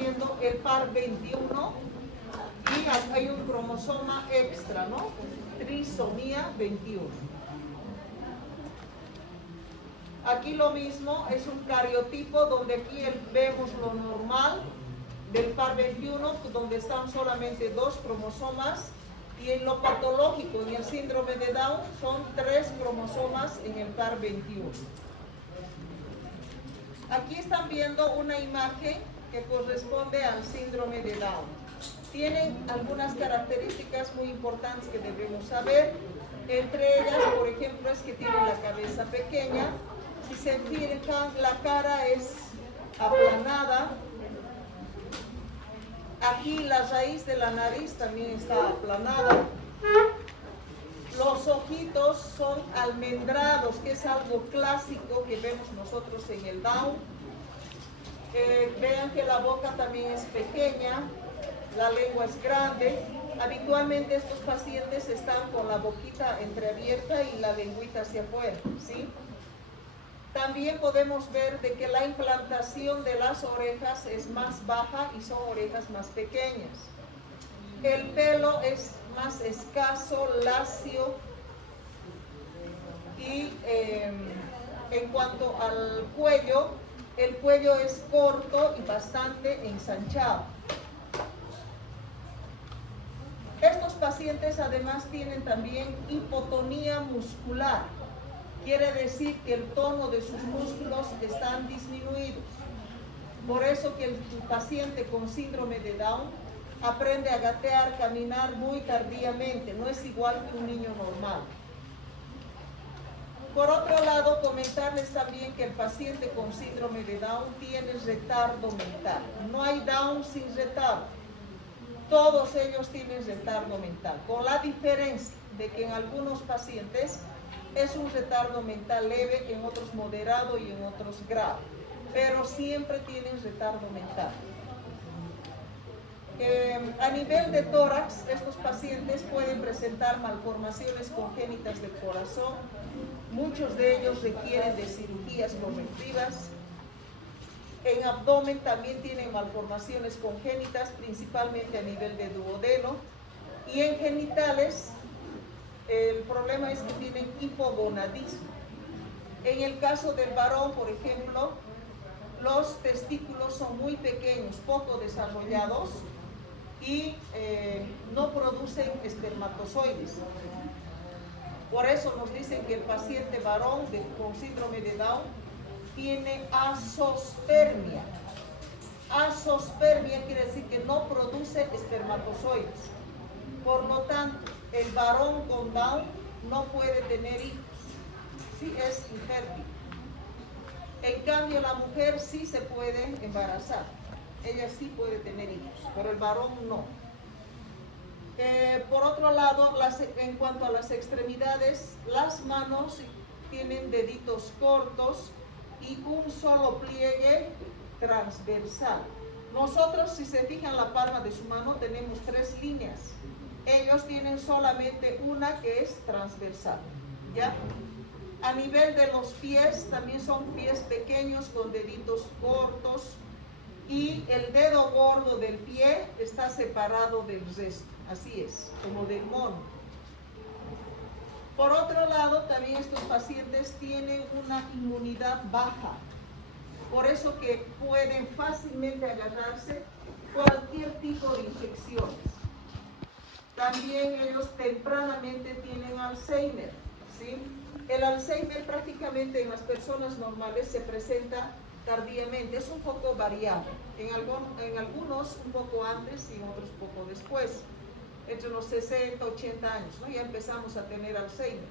viendo el par 21 y hay un cromosoma extra, ¿no? Trisomía 21. Aquí lo mismo, es un cariotipo donde aquí vemos lo normal del par 21, donde están solamente 2 cromosomas, y en lo patológico, en el síndrome de Down, son 3 cromosomas en el par 21. Aquí están viendo una imagen que corresponde al síndrome de Down. Tienen algunas características muy importantes que debemos saber. Entre ellas, por ejemplo, es que tienen la cabeza pequeña. Si se fijan, la cara es aplanada. Aquí la raíz de la nariz también está aplanada. Los ojitos son almendrados, que es algo clásico que vemos nosotros en el Down. Vean que la boca también es pequeña, la lengua es grande. Habitualmente estos pacientes están con la boquita entreabierta y la lengüita hacia afuera, ¿sí? También podemos ver de que la implantación de las orejas es más baja y son orejas más pequeñas. El pelo es más escaso, lacio, y en cuanto al cuello, el cuello es corto y bastante ensanchado. Estos pacientes además tienen también hipotonía muscular. Quiere decir que el tono de sus músculos están disminuidos. Por eso que el paciente con síndrome de Down aprende a gatear, caminar muy tardíamente. No es igual que un niño normal. Por otro lado, comentarles también que el paciente con síndrome de Down tiene retardo mental. No hay Down sin retardo. Todos ellos tienen retardo mental, con la diferencia de que en algunos pacientes es un retardo mental leve, en otros moderado y en otros grave, pero siempre tienen retardo mental. A nivel de tórax, estos pacientes pueden presentar malformaciones congénitas del corazón. Muchos de ellos requieren de cirugías correctivas. En abdomen también tienen malformaciones congénitas, principalmente a nivel de duodeno. Y en genitales, el problema es que tienen hipogonadismo. En el caso del varón, por ejemplo, los testículos son muy pequeños, poco desarrollados y no producen espermatozoides. Por eso nos dicen que el paciente varón con síndrome de Down tiene azospermia. Azospermia quiere decir que no produce espermatozoides. Por lo tanto, el varón con Down no puede tener hijos, sí es infértil. En cambio, la mujer sí se puede embarazar, ella sí puede tener hijos, pero el varón no. Por otro lado, en cuanto a las extremidades, las manos tienen deditos cortos y un solo pliegue transversal. Nosotros, si se fijan la palma de su mano, tenemos 3 líneas. Ellos tienen solamente una que es transversal, ¿ya? A nivel de los pies, también son pies pequeños con deditos cortos y el dedo gordo del pie está separado del resto, así es, como del mono. Por otro lado, también estos pacientes tienen una inmunidad baja, por eso que pueden fácilmente agarrarse cualquier tipo de infecciones. También ellos tempranamente tienen Alzheimer, ¿sí? El Alzheimer prácticamente en las personas normales se presenta tardíamente, es un poco variable, en algunos un poco antes y en otros poco después, entre los 60, 80 años, ¿no? Ya empezamos a tener Alzheimer.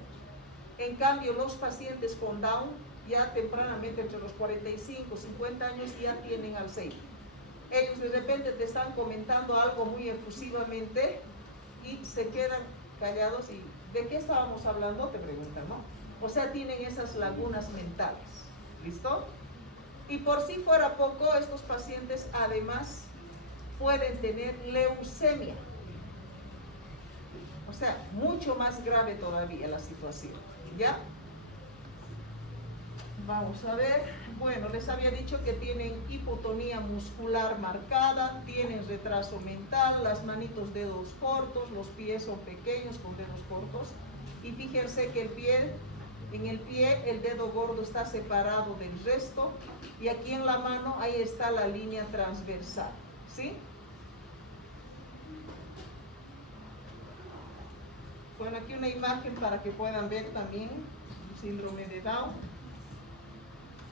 En cambio, los pacientes con Down ya tempranamente entre los 45, 50 años ya tienen Alzheimer. Ellos de repente te están comentando algo muy efusivamente y se quedan callados y ¿de qué estábamos hablando? Te preguntan, ¿no? O sea, tienen esas lagunas mentales. ¿Listo? Y por si fuera poco, estos pacientes además pueden tener leucemia. O sea, mucho más grave todavía la situación. ¿Ya? Vamos a ver, bueno, les había dicho que tienen hipotonía muscular marcada, tienen retraso mental, las manitos dedos cortos, los pies son pequeños con dedos cortos, y fíjense que en el pie el dedo gordo está separado del resto, y aquí en la mano ahí está la línea transversal, ¿sí? Bueno, aquí una imagen para que puedan ver también el síndrome de Down.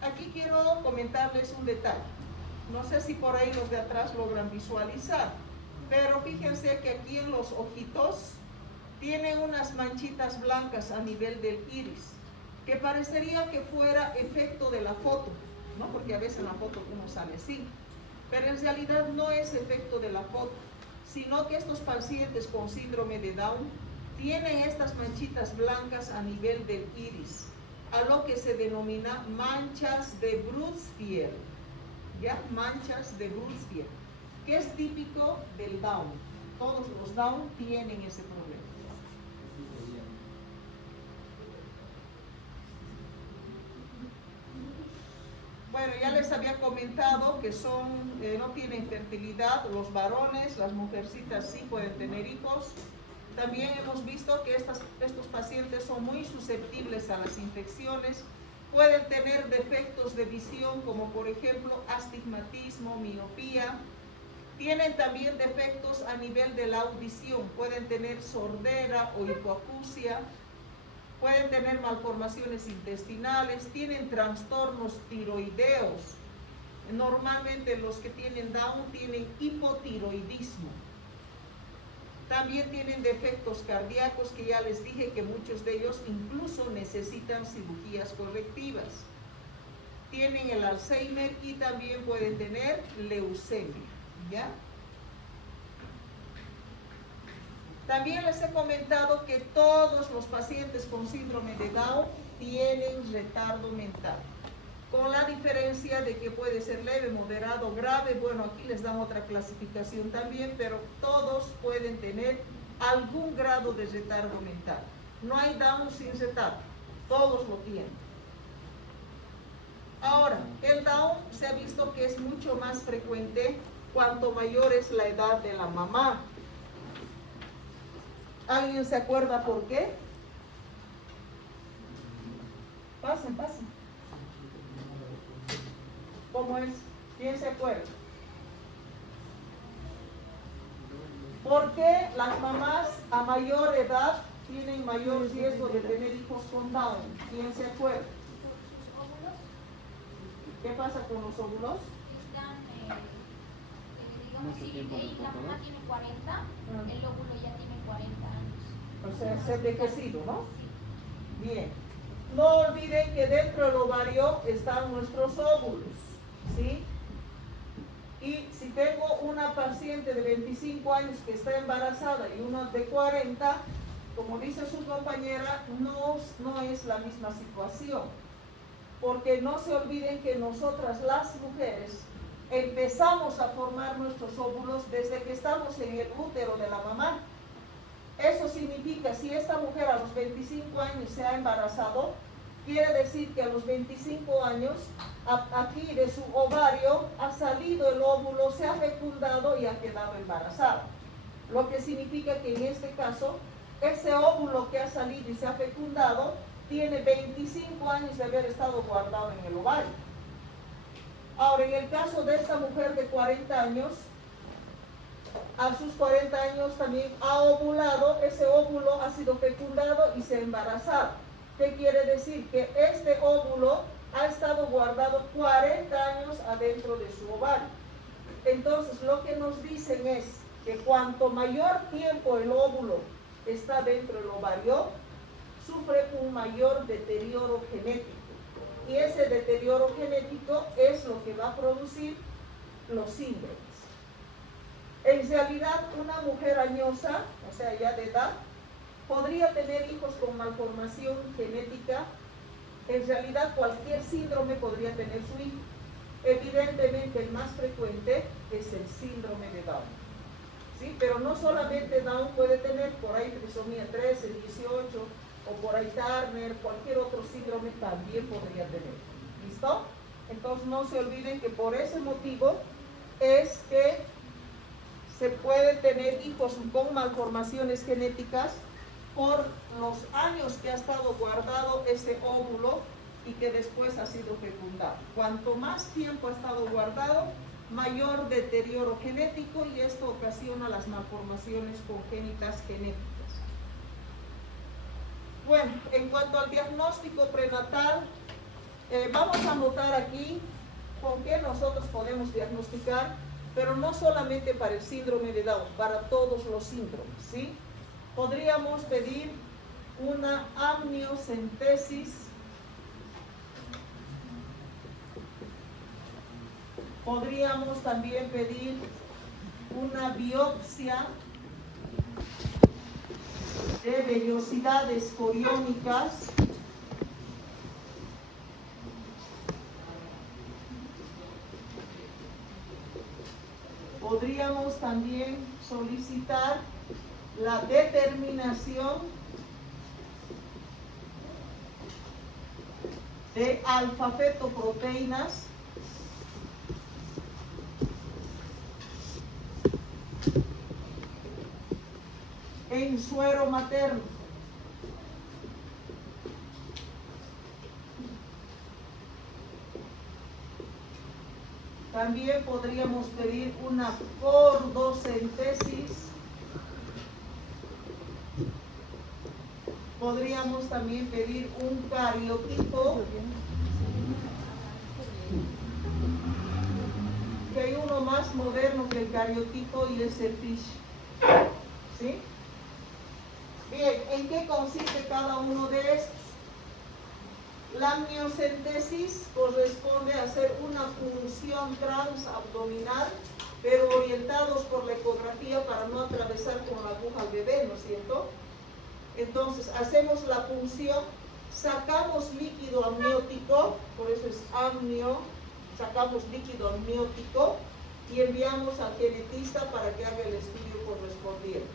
Aquí quiero comentarles un detalle. No sé si por ahí los de atrás logran visualizar, pero fíjense que aquí en los ojitos tienen unas manchitas blancas a nivel del iris, que parecería que fuera efecto de la foto, ¿no? Porque a veces en la foto uno sale así, pero en realidad no es efecto de la foto, sino que estos pacientes con síndrome de Down tienen estas manchitas blancas a nivel del iris, a lo que se denomina manchas de Creutzfeldt, ¿ya? Manchas de Creutzfeldt, que es típico del Down. Todos los Down tienen ese problema. Bueno, ya les había comentado que no tienen fertilidad los varones, las mujercitas sí pueden tener hijos. También hemos visto que estos pacientes son muy susceptibles a las infecciones, pueden tener defectos de visión como por ejemplo astigmatismo, miopía, tienen también defectos a nivel de la audición, pueden tener sordera o hipoacusia, pueden tener malformaciones intestinales, tienen trastornos tiroideos. Normalmente los que tienen Down tienen hipotiroidismo. También tienen defectos cardíacos que ya les dije que muchos de ellos incluso necesitan cirugías correctivas. Tienen el Alzheimer y también pueden tener leucemia, ¿ya? También les he comentado que todos los pacientes con síndrome de Down tienen retardo mental, con la diferencia de que puede ser leve, moderado, grave. Bueno, aquí les dan otra clasificación también, pero todos pueden tener algún grado de retardo mental. No hay Down sin retardo, todos lo tienen. Ahora, el Down se ha visto que es mucho más frecuente cuanto mayor es la edad de la mamá. ¿Alguien se acuerda por qué? Pasen, pasen. ¿Cómo es? ¿Quién se acuerda? ¿Por qué las mamás a mayor edad tienen mayor riesgo de tener hijos con Down? ¿Quién se acuerda? ¿Qué pasa con los óvulos? Están, digamos, si la mamá tiene 40, el óvulo ya tiene 40 años. O sea, se ha envejecido, ¿no? Bien. No olviden que dentro del ovario están nuestros óvulos, ¿sí? Y si tengo una paciente de 25 años que está embarazada y una de 40, como dice su compañera, no es la misma situación. Porque no se olviden que nosotras las mujeres empezamos a formar nuestros óvulos desde que estamos en el útero de la mamá. Eso significa, si esta mujer a los 25 años se ha embarazado, quiere decir que a los 25 años, aquí de su ovario, ha salido el óvulo, se ha fecundado y ha quedado embarazada. Lo que significa que en este caso, ese óvulo que ha salido y se ha fecundado, tiene 25 años de haber estado guardado en el ovario. Ahora, en el caso de esta mujer de 40 años, a sus 40 años también ha ovulado, ese óvulo ha sido fecundado y se ha embarazado. ¿Qué quiere decir? Que este óvulo ha estado guardado 40 años adentro de su ovario. Entonces, lo que nos dicen es que cuanto mayor tiempo el óvulo está dentro del ovario, sufre un mayor deterioro genético. Y ese deterioro genético es lo que va a producir los síndromes. En realidad, una mujer añosa, o sea, ya de edad, podría tener hijos con malformación genética. En realidad, cualquier síndrome podría tener su hijo. Evidentemente, el más frecuente es el síndrome de Down. ¿Sí? Pero no solamente Down puede tener, por ahí trisomía 13, 18, o por ahí Turner, cualquier otro síndrome también podría tener. ¿Listo? Entonces no se olviden que por ese motivo es que se puede tener hijos con malformaciones genéticas por los años que ha estado guardado ese óvulo y que después ha sido fecundado. Cuanto más tiempo ha estado guardado, mayor deterioro genético, y esto ocasiona las malformaciones congénitas genéticas. Bueno, en cuanto al diagnóstico prenatal, vamos a anotar aquí con qué nosotros podemos diagnosticar, pero no solamente para el síndrome de Down, para todos los síndromes, ¿sí? Podríamos pedir una amniocentesis, podríamos también pedir una biopsia de vellosidades coriónicas, podríamos también solicitar la determinación de alfa-fetoproteínas en suero materno. También podríamos pedir una cordocentesis. Podríamos también pedir un cariotipo, que hay uno más moderno que el cariotipo y es el FISH. ¿Sí? Bien, ¿en qué consiste cada uno de estos? La amniocentesis corresponde a hacer una punción transabdominal, pero orientados por la ecografía para no atravesar con la aguja al bebé, ¿no es cierto? Entonces, hacemos la punción, sacamos líquido amniótico, por eso es amnio, sacamos líquido amniótico y enviamos al genetista para que haga el estudio correspondiente.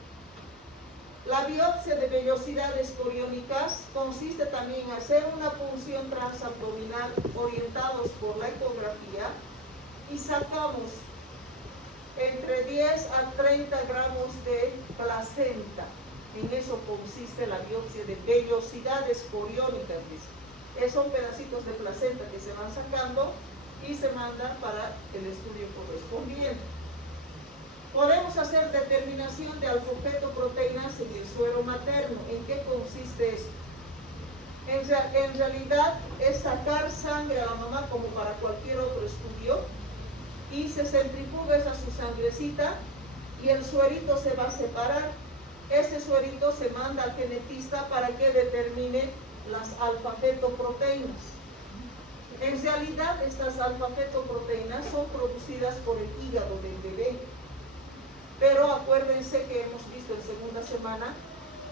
La biopsia de vellosidades coriónicas consiste también en hacer una punción transabdominal orientados por la ecografía y sacamos entre 10 a 30 gramos de placenta. En eso consiste la biopsia de vellosidades coriónicas. Son pedacitos de placenta que se van sacando y se mandan para el estudio correspondiente. Podemos hacer determinación de alfa-fetoproteínas en el suero materno. ¿En qué consiste esto? En realidad es sacar sangre a la mamá como para cualquier otro estudio y se centrifuga esa su sangrecita y el suerito se va a separar. Ese suerito se manda al genetista para que determine las alfa-fetoproteínas. En realidad estas alfa-fetoproteínas son producidas por el hígado del bebé. Pero acuérdense que hemos visto en segunda semana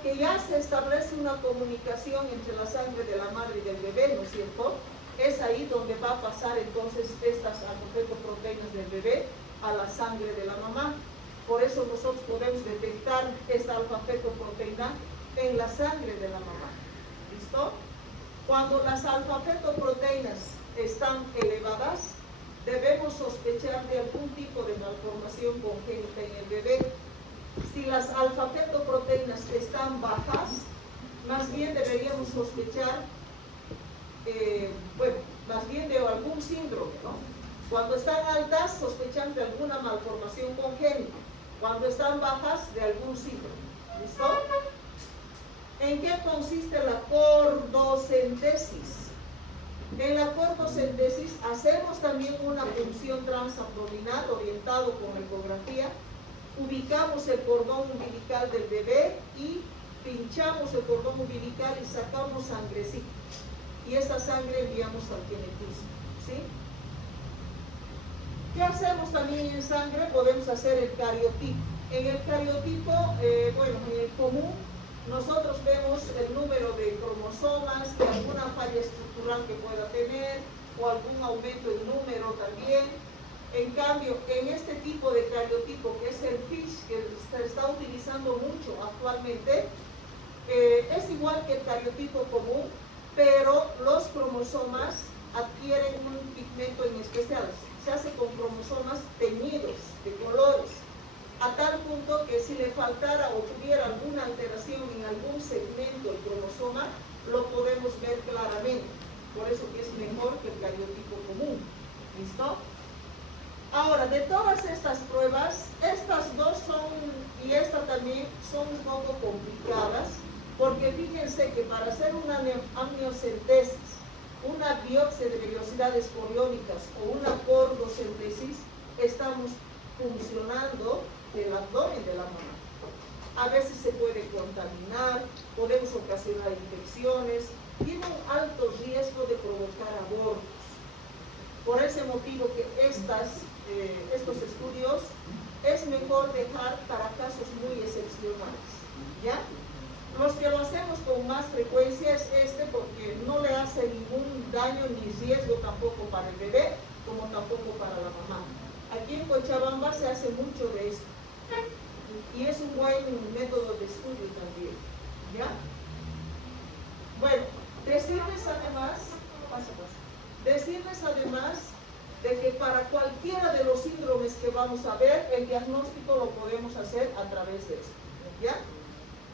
que ya se establece una comunicación entre la sangre de la madre y del bebé, ¿no es cierto? Es ahí donde va a pasar entonces estas alfa-fetoproteínas del bebé a la sangre de la mamá. Por eso nosotros podemos detectar esta alfa-fetoproteína en la sangre de la mamá. ¿Listo? Cuando las alfa-fetoproteínas están elevadas, debemos sospechar de algún tipo de malformación congénita en el bebé. Si las alfa-fetoproteínas están bajas, más bien deberíamos sospechar, más bien de algún síndrome, ¿no? Cuando están altas, sospechan de alguna malformación congénita. Cuando están bajas, de algún síndrome. ¿Listo? ¿En qué consiste la cordocentesis? En la cordocentesis hacemos también una punción transabdominal orientado con ecografía, ubicamos el cordón umbilical del bebé y pinchamos el cordón umbilical y sacamos sangrecita. Y esa sangre enviamos al genetista. ¿Sí? ¿Qué hacemos también en sangre? Podemos hacer el cariotipo. En el cariotipo, en el común, nosotros vemos el número de cromosomas, alguna falla estructural que pueda tener, o algún aumento en número también. En cambio, en este tipo de cariotipo, que es el FISH, que se está utilizando mucho actualmente, es igual que el cariotipo común, pero los cromosomas adquieren un pigmento en especial, se hace con cromosomas teñidos de colores, a tal punto que si le faltara o tuviera alguna alteración en algún segmento del cromosoma, lo podemos ver claramente. Por eso que es mejor que el cariotipo común. ¿Listo? Ahora, de todas estas pruebas, estas dos son, y esta también, son un poco complicadas, porque fíjense que para hacer una amniocentesis, una biopsia de vellosidades coriónicas o una cordocentesis, estamos funcionando el abdomen de la mamá. A veces se puede contaminar, podemos ocasionar infecciones, tiene un alto riesgo de provocar abortos. Por ese motivo que estos estudios es mejor dejar para casos muy excepcionales, ¿ya? Los que lo hacemos con más frecuencia es porque no le hace ningún daño ni riesgo tampoco para el bebé, como tampoco para la mamá. Aquí en Cochabamba se hace mucho de esto. Y es un buen método de estudio también, ¿ya? Bueno, decirles además de que para cualquiera de los síndromes que vamos a ver, el diagnóstico lo podemos hacer a través de esto, ¿ya?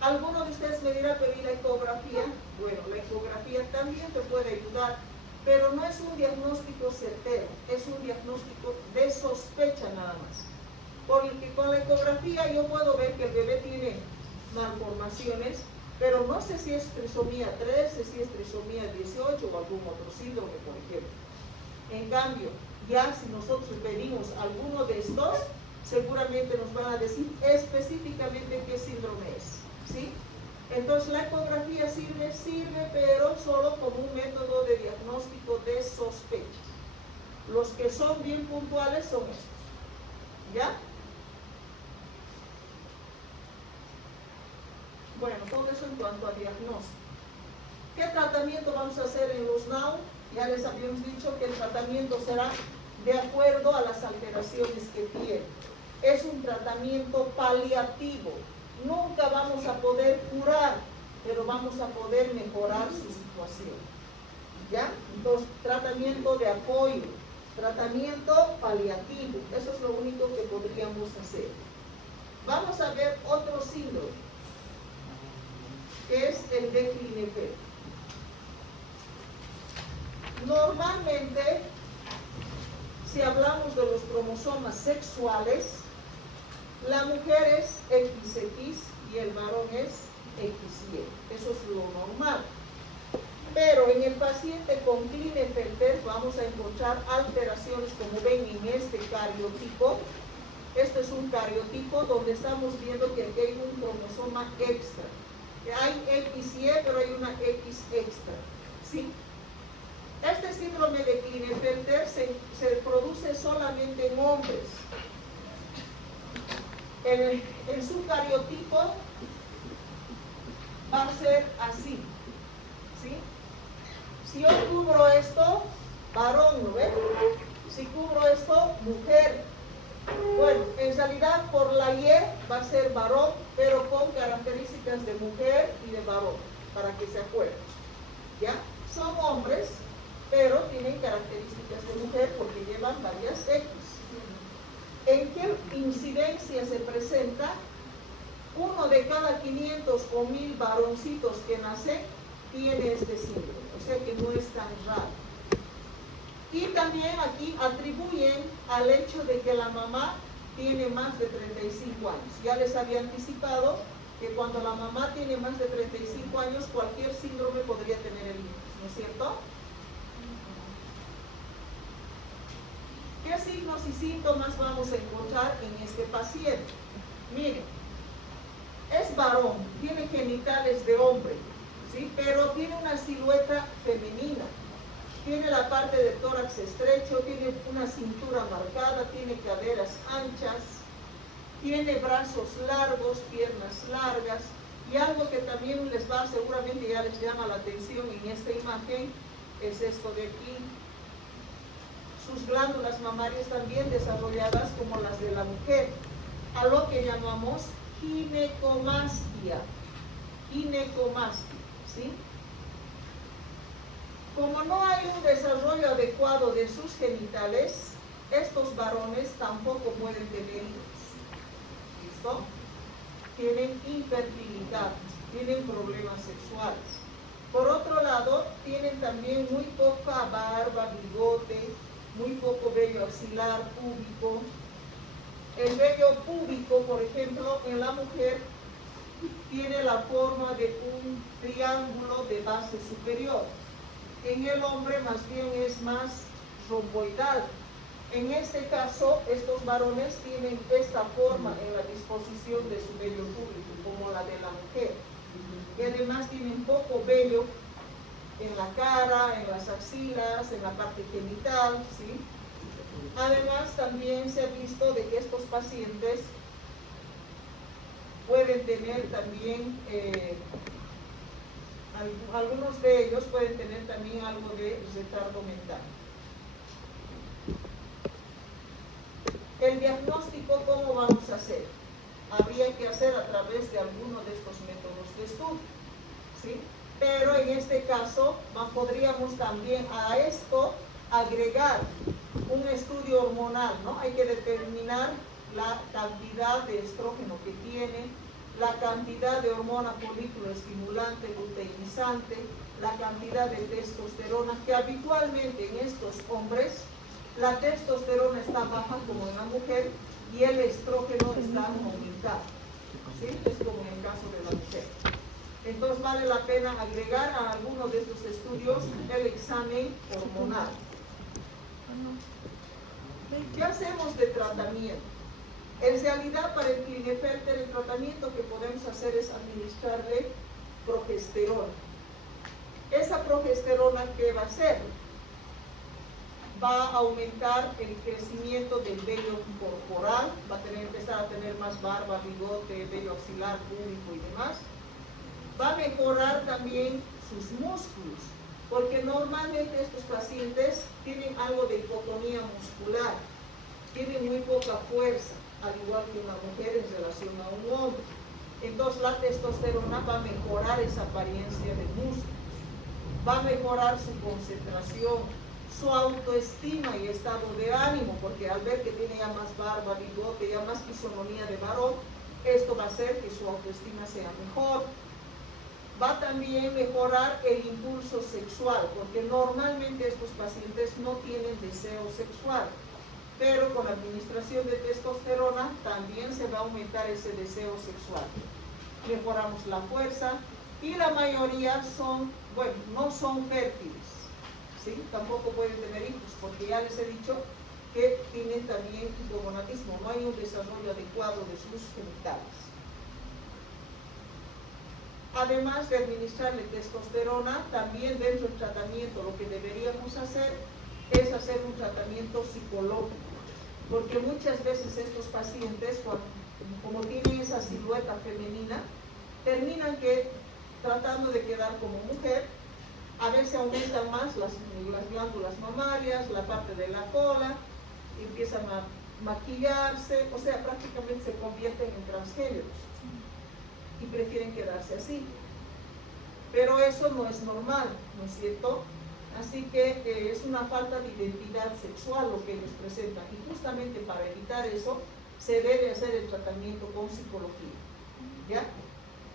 Alguno de ustedes me dirá, pero ¿y la ecografía? Bueno, la ecografía también te puede ayudar, pero no es un diagnóstico certero, es un diagnóstico de sospecha nada más. Porque con la ecografía yo puedo ver que el bebé tiene malformaciones, pero no sé si es trisomía 13, si es trisomía 18 o algún otro síndrome, por ejemplo. En cambio, ya si nosotros pedimos alguno de estos, seguramente nos van a decir específicamente qué síndrome es, ¿sí? Entonces la ecografía sirve, pero solo como un método de diagnóstico de sospecha. Los que son bien puntuales son estos, ¿ya? Bueno, todo eso en cuanto a diagnóstico. ¿Qué tratamiento vamos a hacer en los NAU? Ya les habíamos dicho que el tratamiento será de acuerdo a las alteraciones que tiene. Es un tratamiento paliativo. Nunca vamos a poder curar, pero vamos a poder mejorar su situación. ¿Ya? Entonces, tratamiento de apoyo, tratamiento paliativo. Eso es lo único que podríamos hacer. Vamos a ver otro síndrome, que es el de Klinefelter. Normalmente, si hablamos de los cromosomas sexuales, la mujer es XX y el varón es XY. Eso es lo normal. Pero en el paciente con Klinefelter vamos a encontrar alteraciones, como ven en este cariotipo. Este es un cariotipo donde estamos viendo que aquí hay un cromosoma extra. Hay XY, pero hay una X extra, ¿sí? Este síndrome de Klinefelter se produce solamente en hombres. En su cariotipo va a ser así, ¿sí? Si yo cubro esto, varón, ¿no ven? Si cubro esto, mujer. Bueno, en realidad por la Y va a ser varón, pero con características de mujer y de varón, para que se acuerden. ¿Ya? Son hombres, pero tienen características de mujer porque llevan varias X. ¿En qué incidencia se presenta? 1 de cada 500 o 1000 varoncitos que nacen tiene este síndrome, o sea que no es tan raro. Y también aquí atribuyen al hecho de que la mamá tiene más de 35 años. Ya les había anticipado que cuando la mamá tiene más de 35 años, cualquier síndrome podría tener el virus, ¿no es cierto? ¿Qué signos y síntomas vamos a encontrar en este paciente? Miren, es varón, tiene genitales de hombre, ¿sí? Pero tiene una silueta femenina. Tiene la parte del tórax estrecho, tiene una cintura marcada, tiene caderas anchas, tiene brazos largos, piernas largas, y algo que también les va, seguramente ya les llama la atención en esta imagen, es esto de aquí. Sus glándulas mamarias también desarrolladas como las de la mujer, a lo que llamamos ginecomastia, ¿sí? Como no hay un desarrollo adecuado de sus genitales, estos varones tampoco pueden tener hijos. ¿Listo? Tienen infertilidad, tienen problemas sexuales. Por otro lado, tienen también muy poca barba, bigote, muy poco vello axilar, púbico. El vello púbico, por ejemplo, en la mujer tiene la forma de un triángulo de base superior. En el hombre más bien es más romboidal. En este caso, estos varones tienen esta forma en la disposición de su vello púbico, como la de la mujer. Y además tienen poco vello en la cara, en las axilas, en la parte genital, ¿sí? Además, también se ha visto de que estos pacientes pueden tener también, algunos de ellos pueden tener también algo de retardo mental. El diagnóstico, ¿cómo vamos a hacer? Habría que hacer a través de alguno de estos métodos de estudio, ¿sí? Pero en este caso podríamos también a esto agregar un estudio hormonal, ¿no? Hay que determinar la cantidad de estrógeno que tiene, la cantidad de hormona folículo estimulante, luteinizante, la cantidad de testosterona, que habitualmente en estos hombres la testosterona está baja como en la mujer y el estrógeno está aumentado, ¿sí? Es como en el caso de la mujer. Entonces vale la pena agregar a alguno de estos estudios el examen hormonal. ¿Qué hacemos de tratamiento? En realidad, para el Klinefelter, el tratamiento que podemos hacer es administrarle progesterona. Esa progesterona, ¿qué va a hacer? Va a aumentar el crecimiento del vello corporal, va a empezar a tener más barba, bigote, vello axilar, púbico y demás. Va a mejorar también sus músculos, porque normalmente estos pacientes tienen algo de hipotonía muscular, tienen muy poca fuerza, al igual que una mujer en relación a un hombre. Entonces la testosterona va a mejorar esa apariencia de músculos, va a mejorar su concentración, su autoestima y estado de ánimo, porque al ver que tiene ya más barba, bigote, ya más fisonomía de varón, esto va a hacer que su autoestima sea mejor. Va también a mejorar el impulso sexual, porque normalmente estos pacientes no tienen deseo sexual, pero con la administración de testosterona también se va a aumentar ese deseo sexual. Mejoramos la fuerza y la mayoría son, bueno, no son fértiles, ¿sí? Tampoco pueden tener hijos, porque ya les he dicho que tienen también hipogonatismo, no hay un desarrollo adecuado de sus genitales. Además de administrarle testosterona, también dentro del tratamiento lo que deberíamos hacer es hacer un tratamiento psicológico, porque muchas veces estos pacientes, como tienen esa silueta femenina, terminan tratando de quedar como mujer. A veces aumentan más las glándulas mamarias, la parte de la cola, y empiezan a maquillarse, o sea, prácticamente se convierten en transgéneros y prefieren quedarse así. Pero eso no es normal, ¿no es cierto? Así que es una falta de identidad sexual lo que ellos presentan, y justamente para evitar eso se debe hacer el tratamiento con psicología, ¿ya?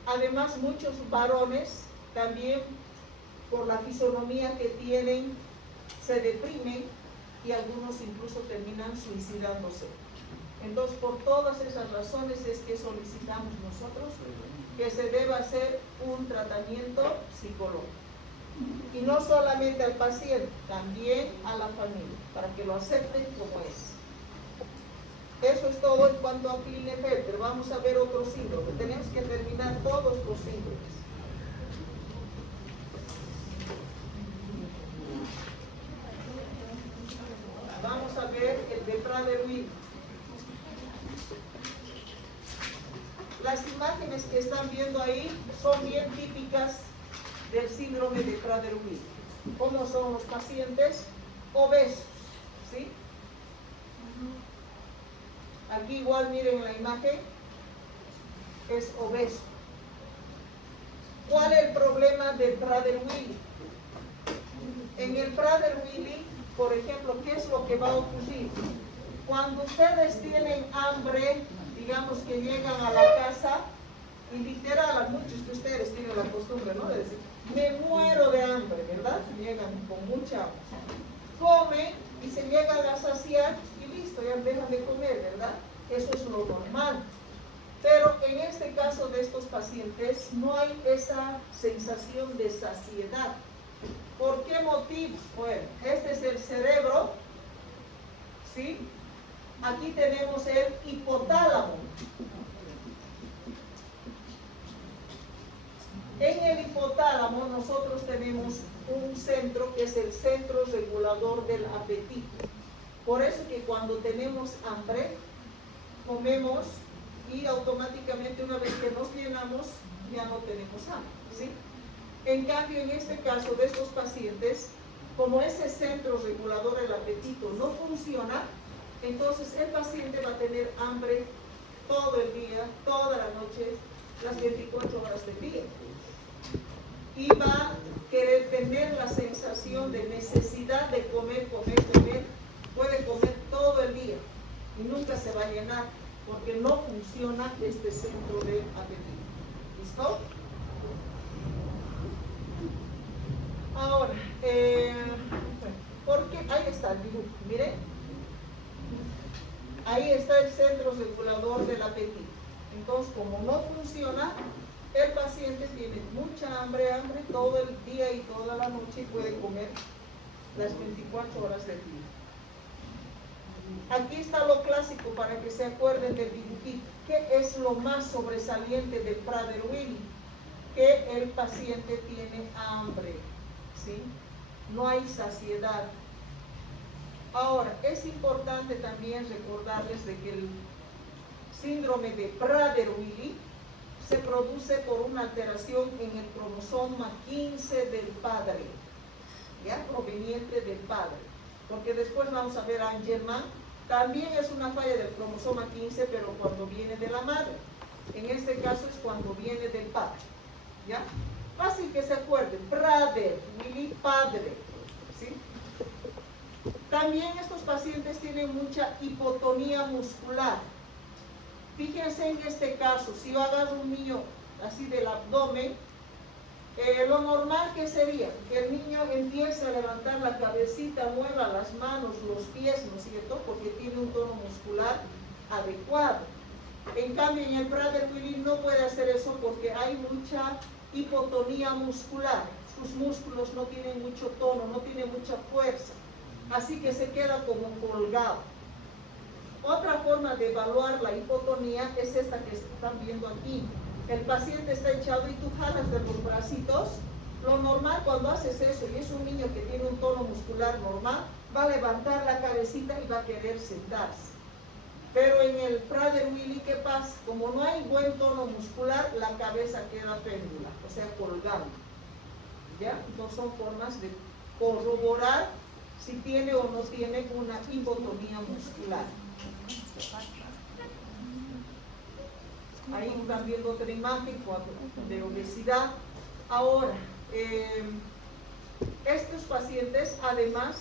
Además, muchos varones también, por la fisonomía que tienen, se deprimen y algunos incluso terminan suicidándose. Entonces, por todas esas razones es que solicitamos nosotros que se deba hacer un tratamiento psicológico. Y no solamente al paciente, también a la familia, para que lo acepten como es. Eso es todo en cuanto a Klinefelter. Vamos a ver otro síndrome. Tenemos que terminar todos los síndromes. Vamos a ver el de Prader-Willi. Las imágenes que están viendo ahí son bien típicas del síndrome de Prader-Willi. ¿Cómo son los pacientes? Obesos, ¿sí? Aquí igual miren la imagen, es obeso. ¿Cuál es el problema de Prader-Willi? En el Prader-Willi, por ejemplo, ¿qué es lo que va a ocurrir? Cuando ustedes tienen hambre, digamos que llegan a la casa y literal, a muchos de ustedes tienen la costumbre, ¿no? De decir, me muero de hambre, ¿verdad? Llegan con mucha hambre. Comen y se llegan a saciar y listo, ya dejan de comer, ¿verdad? Eso es lo normal. Pero en este caso de estos pacientes no hay esa sensación de saciedad. ¿Por qué motivo? Bueno, este es el cerebro, ¿sí? Aquí tenemos el hipotálamo. En el hipotálamo nosotros tenemos un centro que es el centro regulador del apetito. Por eso que cuando tenemos hambre, comemos y automáticamente una vez que nos llenamos, ya no tenemos hambre, ¿sí? En cambio, en este caso de estos pacientes, como ese centro regulador del apetito no funciona, entonces el paciente va a tener hambre todo el día, toda la noche, las 24 horas del día. Y va a querer tener la sensación de necesidad de comer, puede comer todo el día y nunca se va a llenar porque no funciona este centro de apetito. ¿Listo? Ahora, porque ahí está el dibujo, miren. Ahí está el centro regulador del apetito. Entonces, como no funciona, el paciente tiene mucha hambre todo el día y toda la noche y puede comer las 24 horas del día. Aquí está lo clásico para que se acuerden del dibujito. ¿Qué es lo más sobresaliente del Prader-Willi? Que el paciente tiene hambre, ¿sí? No hay saciedad. Ahora, es importante también recordarles de que el síndrome de Prader-Willi se produce por una alteración en el cromosoma 15 del padre, ¿ya? Proveniente del padre. Porque después vamos a ver a Angelman, también es una falla del cromosoma 15, pero cuando viene de la madre. En este caso es cuando viene del padre, ¿ya? Fácil que se acuerden, Prader-Willi, padre, ¿sí? También estos pacientes tienen mucha hipotonía muscular. Fíjense en este caso, si yo agarro un niño así del abdomen, lo normal que sería que el niño empiece a levantar la cabecita, mueva las manos, los pies, ¿no es cierto? Porque tiene un tono muscular adecuado. En cambio, en el Prader-Willi no puede hacer eso porque hay mucha hipotonía muscular. Sus músculos no tienen mucho tono, no tienen mucha fuerza. Así que se queda como colgado. Otra forma de evaluar la hipotonía es esta que están viendo aquí. El paciente está echado y tú jalas de los bracitos. Lo normal cuando haces eso y es un niño que tiene un tono muscular normal, va a levantar la cabecita y va a querer sentarse. Pero en el Prader-Willi, ¿qué pasa? Como no hay buen tono muscular, la cabeza queda péndula, o sea, colgando. ¿Ya? Entonces son formas de corroborar si tiene o no tiene una hipotonía muscular. Ahí están viendo otra imagen de obesidad. Ahora, estos pacientes además,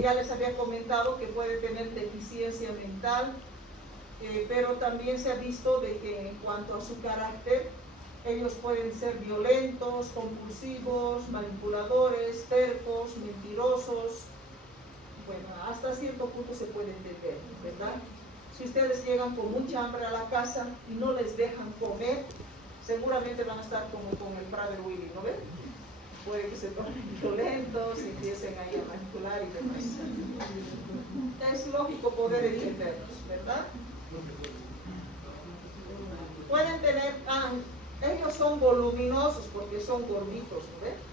ya les había comentado que puede tener deficiencia mental, pero también se ha visto de que en cuanto a su carácter, ellos pueden ser violentos, compulsivos, manipuladores, tercos, mentirosos. Bueno, hasta cierto punto se puede entender, ¿verdad? Si ustedes llegan con mucha hambre a la casa y no les dejan comer, seguramente van a estar como con el Prader-Willi, ¿no ven? Puede que se tornen violentos, empiecen ahí a manipular y demás. Es lógico poder entenderlos, ¿verdad? Pueden tener, ellos son voluminosos porque son gorditos, ¿no ven?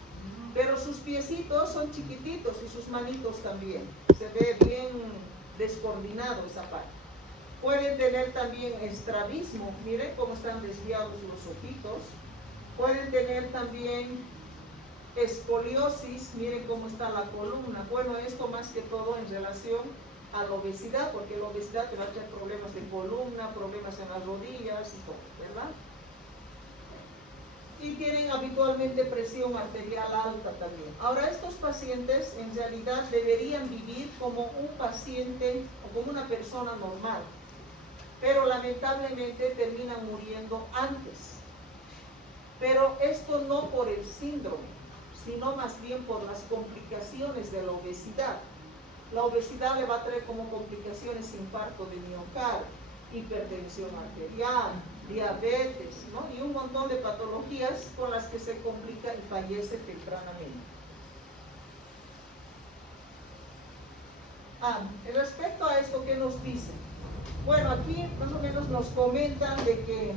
Pero sus piecitos son chiquititos y sus manitos también. Se ve bien descoordinado esa parte. Pueden tener también estrabismo, miren cómo están desviados los ojitos. Pueden tener también escoliosis, miren cómo está la columna. Bueno, esto más que todo en relación a la obesidad, porque la obesidad te va a traer problemas de columna, problemas en las rodillas y todo, ¿verdad? y tienen habitualmente presión arterial alta también. Ahora, estos pacientes en realidad deberían vivir como un paciente o como una persona normal, pero lamentablemente terminan muriendo antes. Pero esto no por el síndrome, sino más bien por las complicaciones de la obesidad. La obesidad le va a traer como complicaciones infarto de miocardio, hipertensión arterial, diabetes, ¿no? Y un montón de patologías con las que se complica y fallece tempranamente. Respecto a esto, ¿qué nos dicen? Bueno, aquí más o menos nos comentan de que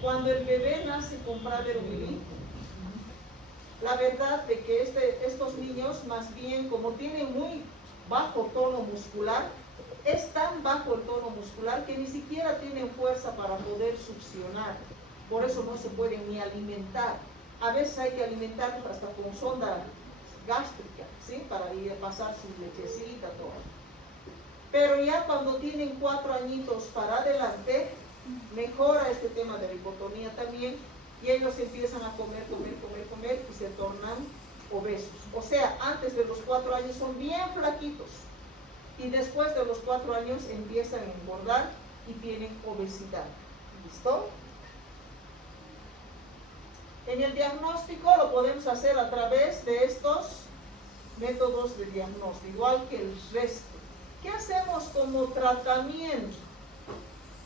cuando el bebé nace con Prader-Willi, la verdad de que estos niños más bien como tienen muy bajo tono muscular, es tan bajo el tono muscular que ni siquiera tienen fuerza para poder succionar. Por eso no se pueden ni alimentar. A veces hay que alimentarlos hasta con sonda gástrica, ¿sí? Para ir a pasar su lechecita, todo. Pero ya cuando tienen 4 añitos para adelante, mejora este tema de la hipotonía también, y ellos empiezan a comer y se tornan obesos. O sea, antes de los 4 años son bien flaquitos, y después de los 4 años empiezan a engordar y tienen obesidad. ¿Listo? En el diagnóstico lo podemos hacer a través de estos métodos de diagnóstico, igual que el resto. ¿Qué hacemos como tratamiento?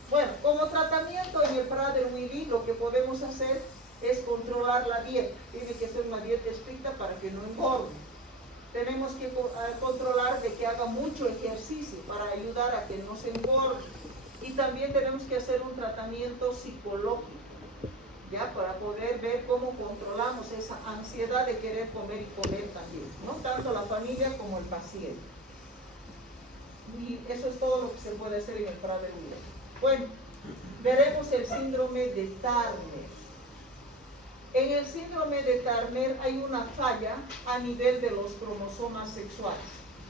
Bueno, como tratamiento en el Prader-Willi lo que podemos hacer es controlar la dieta. Tiene que ser una dieta estricta para que no engorde. Tenemos que controlar de que haga mucho ejercicio para ayudar a que no se engorde. Y también tenemos que hacer un tratamiento psicológico, ya, para poder ver cómo controlamos esa ansiedad de querer comer y comer también, ¿no? Tanto la familia como el paciente. Y eso es todo lo que se puede hacer en el Prader-Willi. Bueno, veremos el síndrome de Turner. En el síndrome de Turner hay una falla a nivel de los cromosomas sexuales.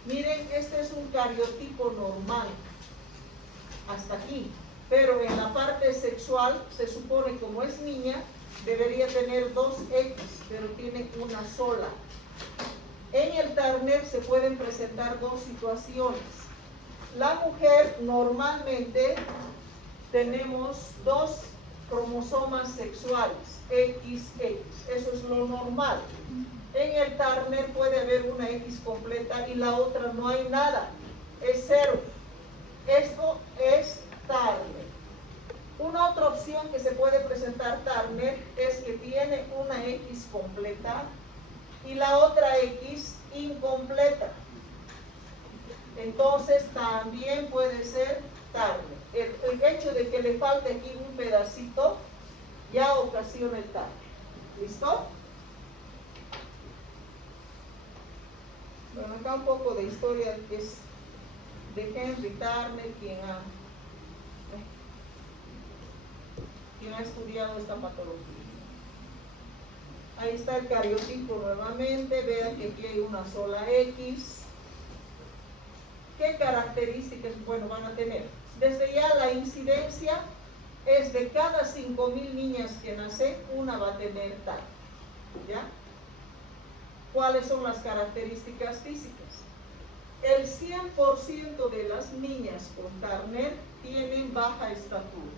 Miren, este es un cariotipo normal, hasta aquí. Pero en la parte sexual, se supone como es niña, debería tener 2X, pero tiene una sola. En el Turner se pueden presentar 2 situaciones. La mujer normalmente tenemos 2 cromosomas sexuales, XX, eso es lo normal. En el Turner puede haber una X completa y la otra no hay nada, es 0. Esto es Turner. Una otra opción que se puede presentar Turner es que tiene una X completa y la otra X incompleta. Entonces también puede ser Turner. El hecho de que le falte aquí un pedacito ya ocasiona el Turner. ¿Listo? Bueno, acá un poco de historia que es de Henry Turner, quien ha estudiado esta patología. Ahí está el cariotipo nuevamente. Vean que aquí hay una sola X. ¿Qué características, bueno, van a tener? Desde ya la incidencia es de cada 5,000 niñas que nacen, una va a tener tal. ¿Ya? ¿Cuáles son las características físicas? El 100% de las niñas con Turner tienen baja estatura.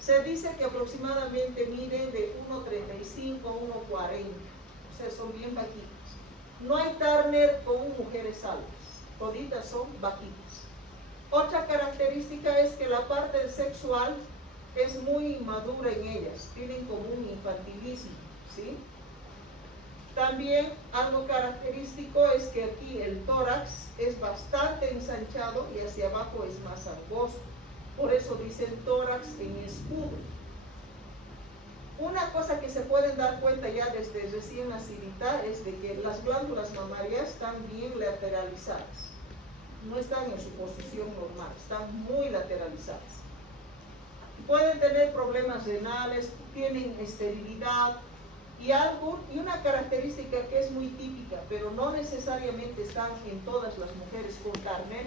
Se dice que aproximadamente miden de 1,35 a 1,40. O sea, son bien bajitas. No hay Turner con mujeres altas. Toditas son bajitas. Otra característica es que la parte sexual es muy inmadura en ellas. Tienen como un infantilismo, ¿sí? También algo característico es que aquí el tórax es bastante ensanchado y hacia abajo es más angosto. Por eso dicen tórax en escudo. Una cosa que se pueden dar cuenta ya desde recién nacidita es de que las glándulas mamarias están bien lateralizadas. No están en su posición normal, están muy lateralizadas. Pueden tener problemas renales, tienen esterilidad y una característica que es muy típica, pero no necesariamente están en todas las mujeres con Turner,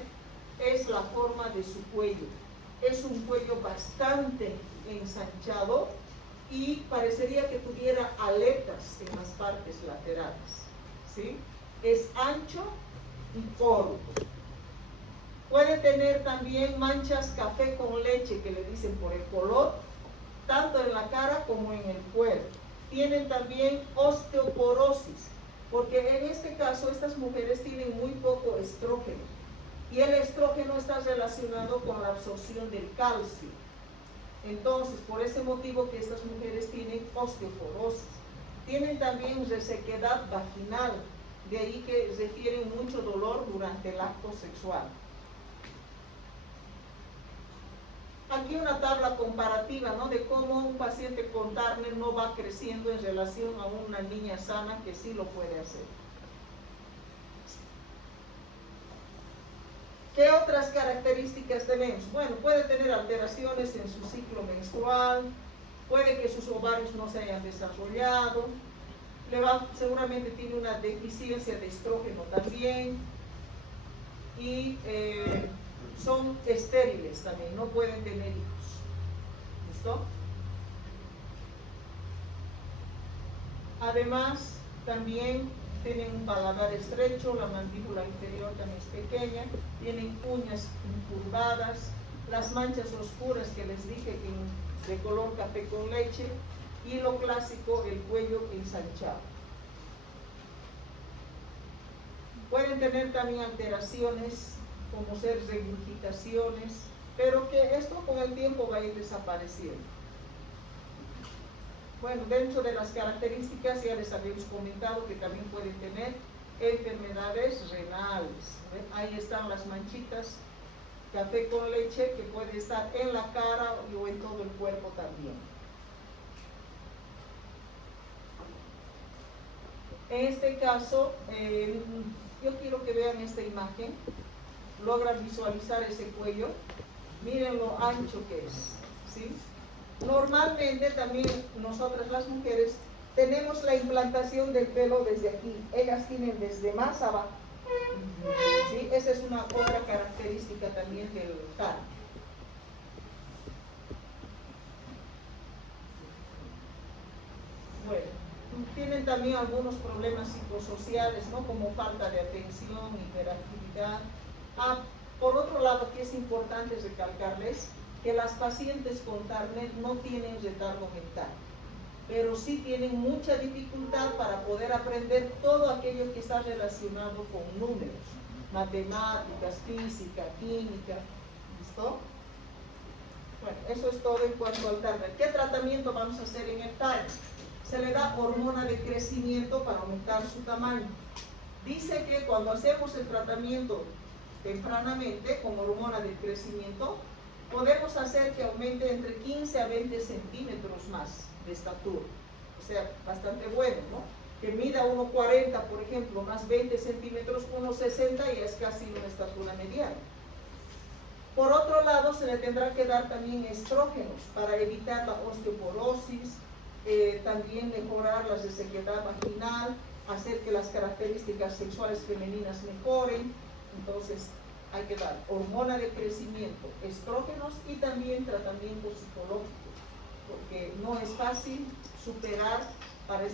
es la forma de su cuello. Es un cuello bastante ensanchado y parecería que tuviera aletas en las partes laterales, ¿sí? Es ancho y corto. Puede tener también manchas café con leche, que le dicen por el color, tanto en la cara como en el cuerpo. Tienen también osteoporosis, porque en este caso estas mujeres tienen muy poco estrógeno, y el estrógeno está relacionado con la absorción del calcio. Entonces, por ese motivo que estas mujeres tienen osteoporosis. Tienen también resequedad vaginal, de ahí que refieren mucho dolor durante el acto sexual. Aquí una tabla comparativa, ¿no?, de cómo un paciente con Turner no va creciendo en relación a una niña sana que sí lo puede hacer. ¿Qué otras características tenemos? Bueno, puede tener alteraciones en su ciclo menstrual, puede que sus ovarios no se hayan desarrollado, seguramente tiene una deficiencia de estrógeno también, y son estériles también, no pueden tener hijos. ¿Listo? Además, también tienen un paladar estrecho, la mandíbula inferior también es pequeña, tienen uñas incurvadas, las manchas oscuras que les dije de color café con leche, y lo clásico, el cuello ensanchado. Pueden tener también alteraciones como ser regurgitaciones, pero que esto con el tiempo va a ir desapareciendo. Bueno, dentro de las características ya les habíamos comentado que también pueden tener enfermedades renales. ¿Ven? Ahí están las manchitas café con leche, que puede estar en la cara o en todo el cuerpo también. En este caso, yo quiero que vean esta imagen. Logran visualizar ese cuello. Miren lo ancho que es, ¿sí? Normalmente también nosotras las mujeres tenemos la implantación del pelo desde aquí. Ellas tienen desde más abajo, ¿sí? Esa es una otra característica también del Turner. Bueno, tienen también algunos problemas psicosociales, ¿no?, como falta de atención, hiperactividad. Por otro lado, que es importante recalcarles que las pacientes con Turner no tienen retardo mental, pero sí tienen mucha dificultad para poder aprender todo aquello que está relacionado con números, matemáticas, física, química. ¿Listo? Bueno, eso es todo en cuanto al Turner. ¿Qué tratamiento vamos a hacer en el Turner? Se le da hormona de crecimiento para aumentar su tamaño. Dice que cuando hacemos el tratamiento tempranamente con hormona de crecimiento, podemos hacer que aumente entre 15 a 20 centímetros más de estatura. O sea, bastante bueno, ¿no? Que mida 1,40, por ejemplo, más 20 centímetros, 1,60, y es casi una estatura mediana. Por otro lado, se le tendrá que dar también estrógenos para evitar la osteoporosis, también mejorar la resequedad vaginal, hacer que las características sexuales femeninas mejoren. Entonces, hay que dar hormona de crecimiento, estrógenos y también tratamiento psicológico, porque no es fácil superar para esta